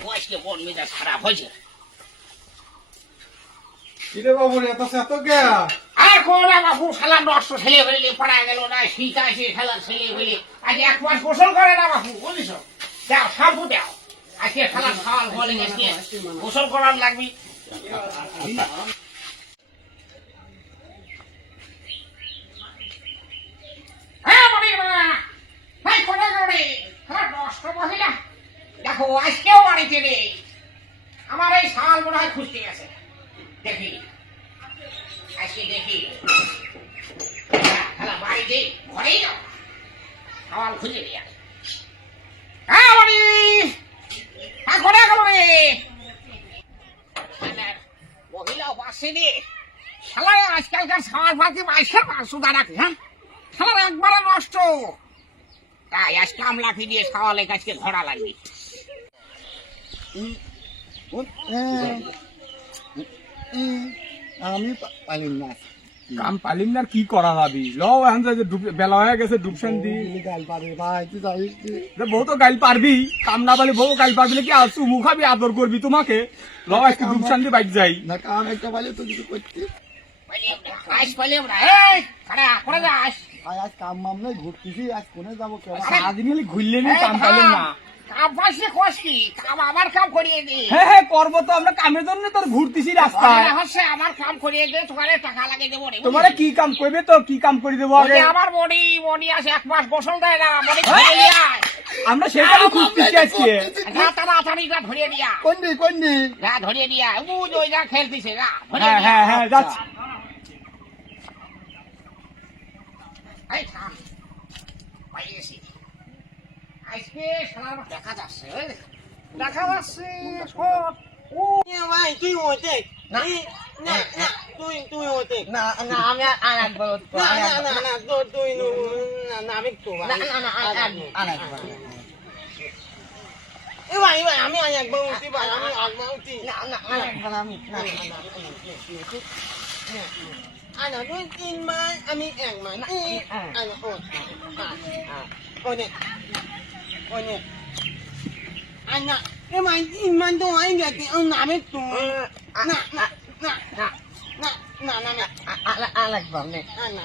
দেখো আজকে মন মেজাজ খারাপ হয়েছে। কিরে বাবু এত এত কে আর কোনা বাবু শালা নষ্ট ছেলে হইলে পারা গেল না, শীত আসে খেলার ছেলে হইলে আজ 1 মাস গোসল করে না বাবু, বুঝিস? দাও শ্যাম্পু দাও, আজকে শালা খাওয়াল বলে গেছে গোসল করার লাগবি। হ্যাঁ মনে না ভাই কোনা করে খারাপ নষ্ট মহিলা দেখো আজকেও বাড়িতে নেই। আমার এই শাল মনে হয় খুঁজতে গেছে, দেখি আজকে দেখি খেলা বাড়িতে ঘরেই যাও, খাওয়াল খুঁজে নিয়ে হ্যাঁ বাড়ি হ্যাঁ ঘরে গেল রে মহিলাও পাচ্ছেনি। শালায় আজকালকার খাওয়ার ফাঁকি মাইসের মাংস দাঁড়াকে, হ্যাঁ শালার একবারে নষ্ট। তাই আজ কামলাফি দিয়ে খাওয়ালে আজকে ধরা লাগবে। আমি পালিম না কাম পালিম না কি করা যাবি লও এখন যে বেলা হয়ে গেছে ডুবসান দি গাল পাবে ভাই তুই জানিস বউ তো গাইল পারবি, কাম না পালি বউ গাইল পারবি কি আসু মুখ খাবি আদর করবি তোমাকে লও আজকে ডুবসান দি বাইক যাই না কাম একটা পালে তো কিছু করতে আজ পালিয়ে খাড়া করে যাস। ভাই আজ কাম মাম নাই ঘুরতেছি আজ কোনে যাবো কেমন সারাদিন খালি ঘুরলে নি কাম পাইলেন না। কাম পাশে কষ্টি কাম আমার কাম করিয়ে দে। হ্যাঁ হ্যাঁ করবো তো, আমরা কামের জন্য তোর ঘুরতেছি রাস্তায়। হচ্ছে আমার কাম করিয়ে দে, তোমার টাকা লাগিয়ে দেবো রে। তোমার কি কাম করবে তো কি কাম করে দেবো আগে? আমার বডি আছে 1 মাস গোসল দেয় না, বডি ধরিয়ে দিয়ে আয়। আমরা সেটা খুঁজতেছি আজকে। তাড়াতাড়িটা ধরিয়ে দিয়া কোননি যা ধরিয়ে দিয়া বুঝ ওই যা খেলতেছে যা হ্যাঁ হ্যাঁ হ্যাঁ যাচ্ছি। এই থাম পাইয়ে গেছি আজকে শালার দেখা যাচ্ছে, দেখা যাচ্ছে সব। ও ভাই তুই ওতে না না না তুই ওতে না না আমি আনাক বল না না না তুই না আমি তো না না না আনাক বল ভাই আমি একবার উঠি ভাই আমি একবার উঠি না না আনাক বল আমি না আনা তুই 3 মাস আমি 1 মাস আনা ওনে আনা ভাই 3 মাস তো আই গেছে আমি তো না না না না না না না আনাক বল নে আনা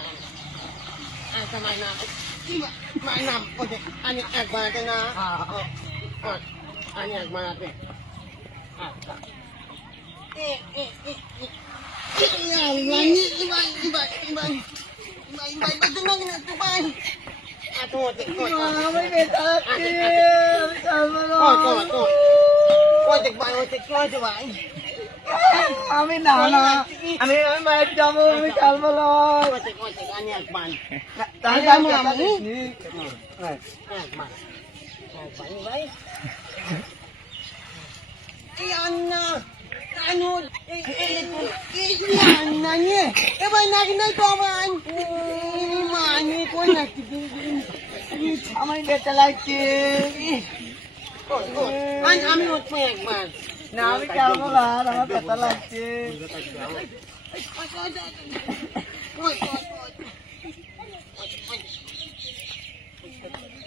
আচ্ছা মাই নাম মাই নাম ওকে আমি একবার না আমি একবার আছে আমি না না আমি মায়ের যাবো আমি কাল বলো আমি একবার তাহলে আমি আমি ভাই Anna, ano, Anna niya. Eba naginay ko man. Mani ko nakikinig. আমার বেটা লাগছে আমি উঠবো একবার না আমি কাল বলো আর আমার বেটা লাগছে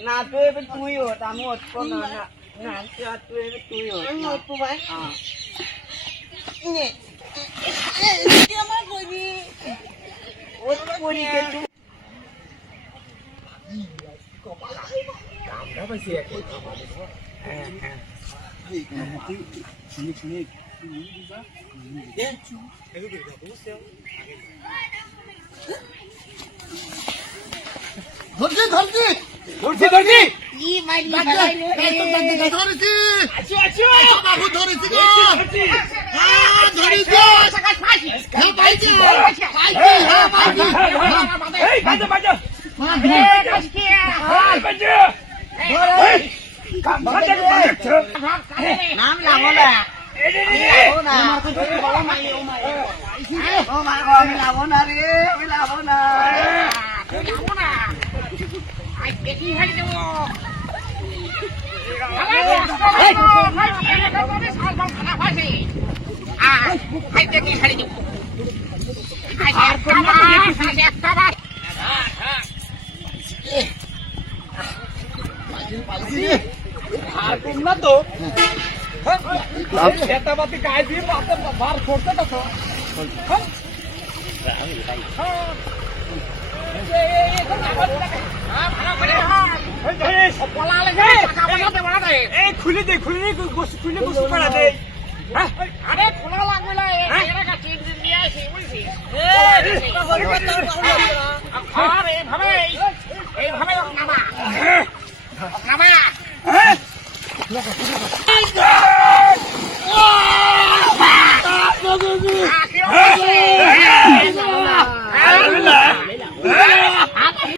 না তুই এবার তুই ওঠ আমি উঠবো না না না তুই এবার তুই ওঠ আমি উঠবো ভাই আমার করি ওঠ করি কে তুই ধরছি ধরছি ধরছি ধরছি ই মাই ধরেছি আছি আছি বাবু ধরেছি গো ধরছি ধরেছি সকাল পাইছি হ্যাঁ পাইছি পাইছি হ্যাঁ পাইছি এই বাজে বাজে আজকে বাজে ধরে কাম বাজে বাজে নাম লামো না লাবো না আমার তো বলো মাই ও মাই ও মাই আমি লাবো না রে আমি লাবো না লামো না আই দেখি হাই দেবো আই দেখি হাই দেবো আর তোমরা তো এটা বাতি গায়ে দিয়ে বার করতে তো এই খুলে দে খুলে গোসল করা দে আরে খোলা লাগবে না এরা কাছে নিয়ে আসি বুঝছি আর এইভাবে নামা নামা